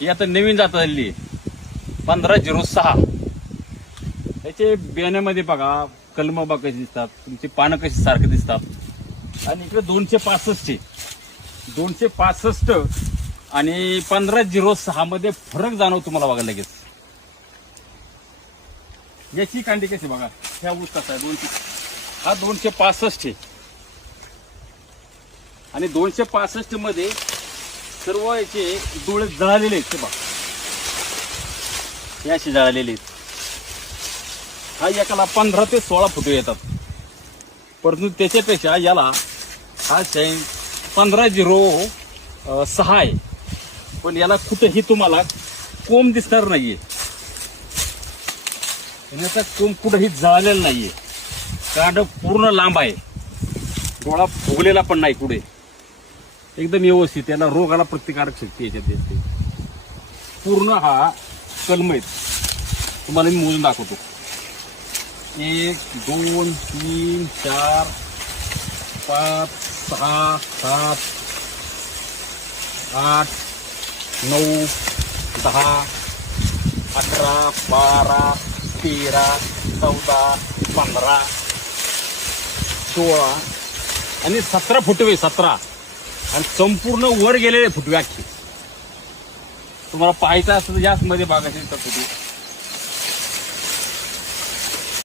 ही आता नवीन जात झालेली 1506. त्याचे बियाण्यामध्ये बघा कलम बघा कशी दिसतात, तुमची पानं कशी सारखी दिसतात. आणि इकडे 265 आणि 1506 मध्ये फरक जाणव तुम्हाला बघा लगेच. याची कांडी कशी बघा, ह्या ऊस कसा आहे 200, हा 265 आहे. आणि 265 मध्ये सर्व याचे डोळे जळालेले आहेत ते बघा, हे असे जळालेले आहेत. हा एकाला 15 ते 16 फुटे येतात, परंतु त्याच्यापेक्षा याला हा 1506 आहे. पण याला कुठेही तुम्हाला कोंब दिसणार नाहीये, याचा कोंब कुठेही जळालेला नाहीये. कांड पूर्ण लांब आहे, डोळा फुगलेला पण नाही कुठे, एकदम व्यवस्थित. याला रोगाला प्रतिकारक शक्ती याच्यात असते. पूर्ण हा कलम आहेत, तुम्हाला मी मोजून दाखवतो. 1 2 3 4 5 6 7 8 9 10 11 12 13 14 15 16 आणि 17 फुटवे, 17. आणि संपूर्ण वर गेलेले फुटवे अख्खे. तुम्हाला पाहायचं असतं तर याच मध्ये बघायचे फुटवे.